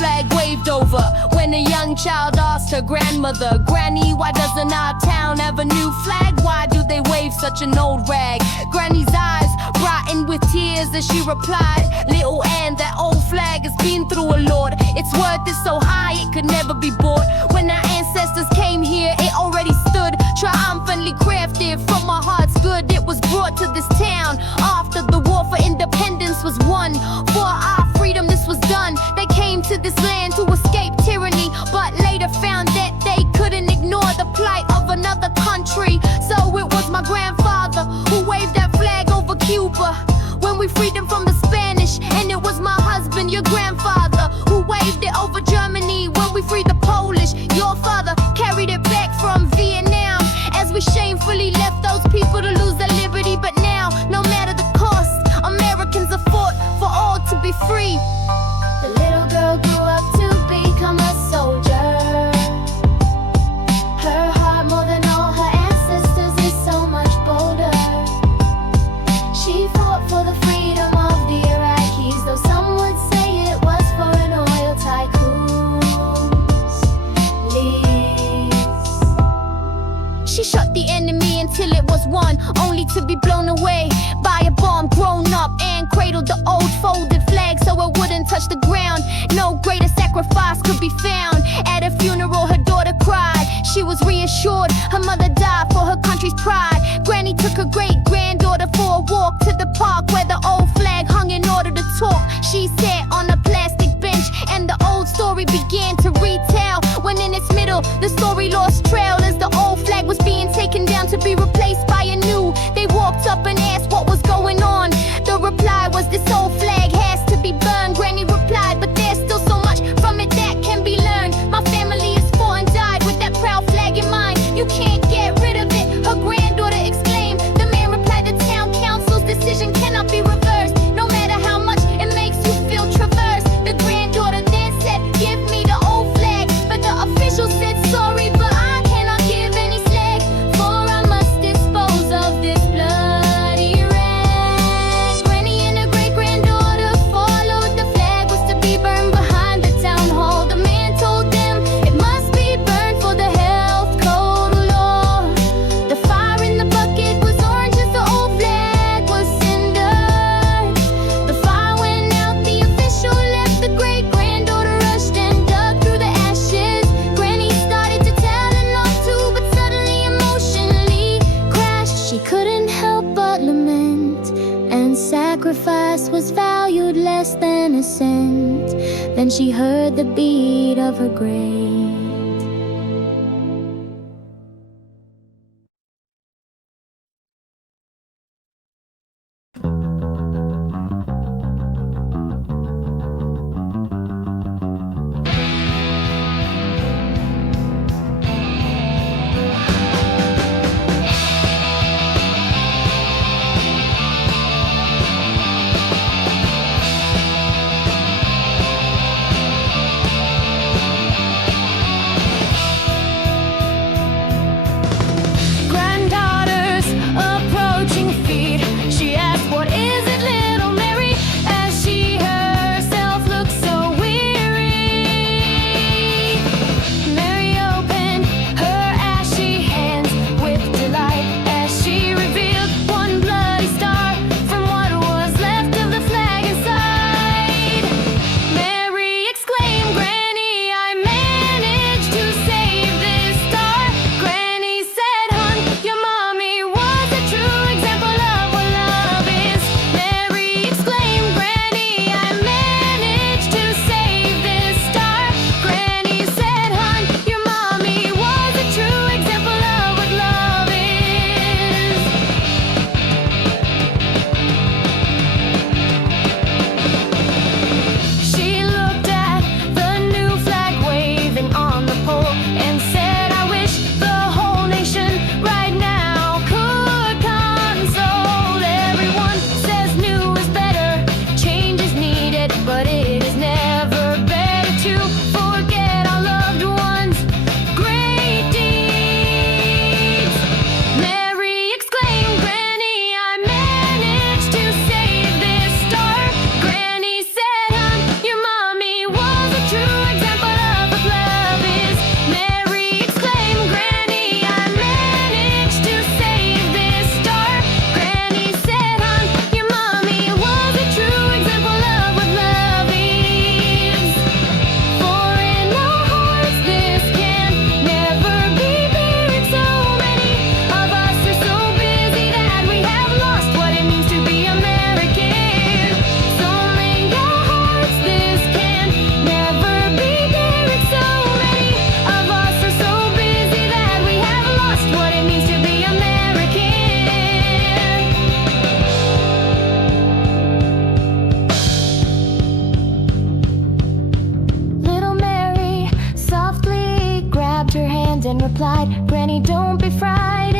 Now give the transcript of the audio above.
flag waved over. When a young child asked her grandmother, "Granny, why doesn't our town have a new flag? Why do they wave such an old rag?" Granny's eyes brightened with tears as she replied, "Little Ann, that old flag has been through a lot. Its worth is so high it could never be bought. When our ancestors came here, it already stood, triumphantly crafted from our heart's good. It was brought to this town after the war for independence was won. For our freedom this was done. They came to this land to escape tyranny, but later found that they couldn't ignore the plight of another country. So it was my grandfather who waved that flag over Cuba when we freed them from the Spanish. And it was my husband, your grandfather, who waved it over Germany when we freed the Polish. Your father carried it back from Vietnam as we shamefully left those people to lose their liberty. But now, no matter the cost, Americans have fought for all to be free." The little girl grew up to become a soldier. Her heart, more than all her ancestors, is so much bolder. She fought for the freedom of the Iraqis, though some would say it was for an oil tycoon's lease. She shot the enemy until it was won, only to be blown away by a bomb. Grown up and cradled the old folded flag so it wouldn't touch the ground. No greater sacrifice could be found. At a funeral her daughter cried. She was reassured her mother died for her country's pride. Granny took her great-granddaughter for a walk to the park where the old flag hung in order to talk. She sat on a plastic bench and the old story began to retell. When in its middle the story lost trail as the old flag was being taken down to be replaced by a new. They walked up and asked what was going on. The reply was, "This old flag has to be burned." Granny replied, "But there's still so much from it that can be learned. My family has fought and died with that proud flag in mind. You can't get rid of it," her granddaughter exclaimed. The man replied, "The town council's decision cannot be reversed. No matter how much it makes you feel traversed." The granddaughter then said, "Give me the old flag." But the official said, "Sorry, but I cannot give any slag, for I must dispose of this bloody rag." Granny and her great-granddaughter followed the flag was to be burned behind the town hall. The man told them it must be burned for the health code law. The fire in the bucket was orange as the old flag was cindered. The fire went out, the official left, the great-granddaughter rushed and dug through the ashes. Granny started to tell and laugh too, but suddenly emotionally crashed. She couldn't help but lament, and sacrifice was valued less than a cent. Then she heard the beat of her grave. then replied, Granny, don't be frightened.